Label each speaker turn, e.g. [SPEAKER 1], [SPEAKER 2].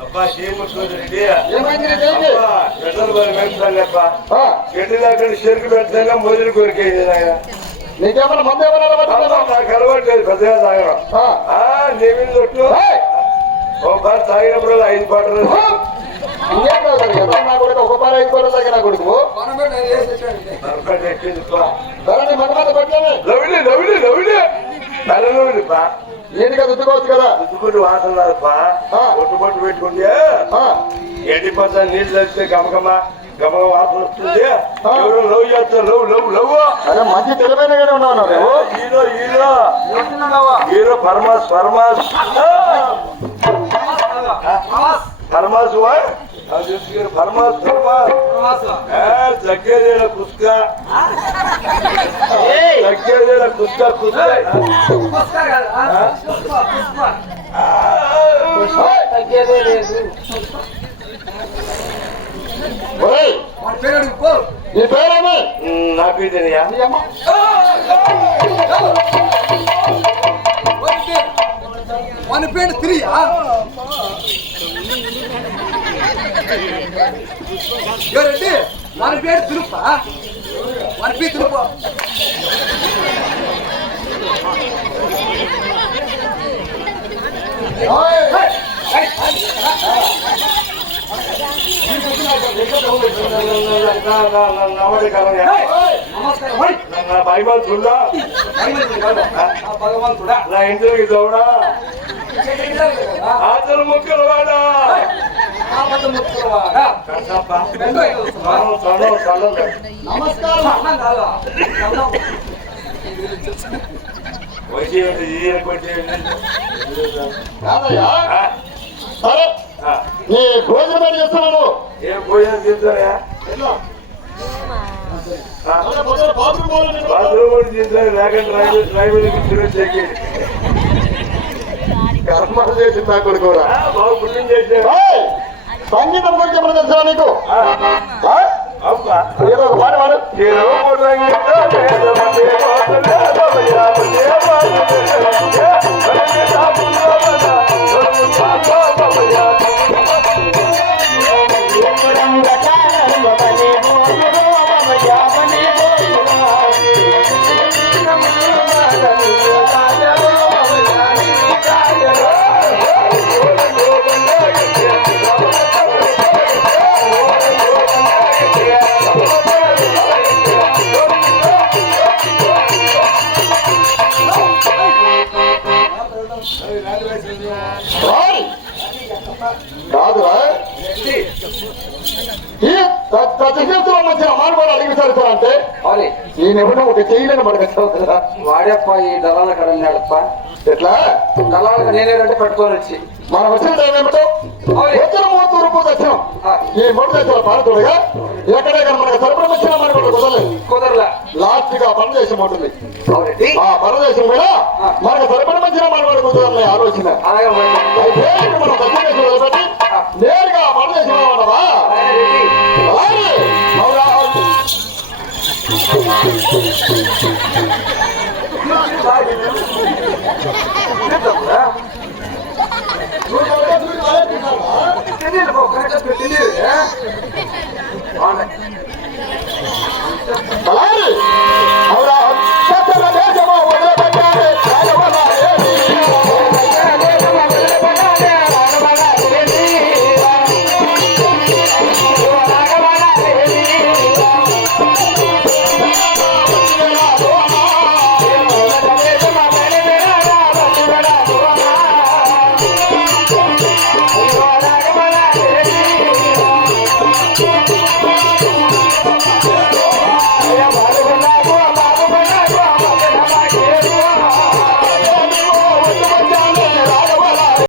[SPEAKER 1] అబ్బా చేయముచ్చుకోండి
[SPEAKER 2] ఏమైంది నీ చేయి?
[SPEAKER 1] పెద్దలు మరి పెంచాలప్ప
[SPEAKER 2] ఆ,
[SPEAKER 1] గడ్డి దాకా చెరుకు పెడతాగా మొదలు కొరికేది నాయన
[SPEAKER 2] నీకేమన్నా మందు ఏమైనా పట్టుకుందా?
[SPEAKER 1] నాకు అలవాట్లేదు పెద్దగా తాగడం
[SPEAKER 2] ఆ,
[SPEAKER 1] ఆ నీవిన తొట్టు
[SPEAKER 2] ఏయ్!
[SPEAKER 1] ఓ బార్ తాగినప్పుడు ఐదు పాటలు
[SPEAKER 2] ఆ! ఇంకేం కదా
[SPEAKER 1] వాసన ఒట్టు పెట్టుకుంటే నీళ్ళు వాసన వస్తుంది ఎవరు లవ్ చేస్తారు లవ్ లవ్ లవ్
[SPEAKER 2] మంచి ఉన్నావు
[SPEAKER 1] హీరో హీరో హీరో వా దగ్గర కుస్క. దగ్గర కుస్క కుస్క.
[SPEAKER 2] నీ పేరేమి నీ
[SPEAKER 3] పేరు. త్రీ ఎవరండి మన పేరు తిరుప మన పేరు తిరుప ఆ భగవంతుడా
[SPEAKER 1] నా ఇంటికి దౌడా
[SPEAKER 3] కదా
[SPEAKER 1] ఆచరణ ముక్కలు వాడా
[SPEAKER 3] ఆపద
[SPEAKER 2] సరే నీ భోజనం ఏం
[SPEAKER 1] భోజనం తింటారా
[SPEAKER 2] బాత్రూమ్
[SPEAKER 1] డ్రైవర్కి చెక్కి
[SPEAKER 2] చేసి నా కొడుకు కూడా
[SPEAKER 1] బాబు పుణ్యం చేశారు
[SPEAKER 2] సంగీతం గురించి ఎప్పుడు తెలుసా నీకు ఏదో ఒక పాట పాడు రాయ్! కాదురా? ఈ దశచేతుల మధ్య మానవాడు అడిగిస్తారు సార్ అంటే
[SPEAKER 3] అవునే.
[SPEAKER 2] ఈయన ఎవడో ఒక చేయలేని మనకు
[SPEAKER 3] వాడప్ప ఈ దళాల కడ ఉన్నాడప్ప
[SPEAKER 2] ఎట్లా?
[SPEAKER 3] దళాలకు నేనేదంటే పట్టుకొని వచ్చి.
[SPEAKER 2] మన వచ్చిన టైం ఏమిటో? తెచ్చాం.
[SPEAKER 3] ఆ.
[SPEAKER 2] ఈ మూడు తెచ్చిన భారతుడుగా ఎక్కడే కానీ మనకు సరఫరా వచ్చిన మనకు కుదరలేదు
[SPEAKER 3] కుదరలా.
[SPEAKER 2] లాస్ట్గా పరదేశం ఉంటుంది ఆ పరదేశం కూడా. మనకు సరఫరా వచ్చిన మనకు కుదరలే ఆలోచన. అయితే మనం దక్షిణ దేశం వదిలిపెట్టి నేరుగా పరదేశం ఉండవా
[SPEAKER 3] అలాగే. 你这怎么
[SPEAKER 2] 了？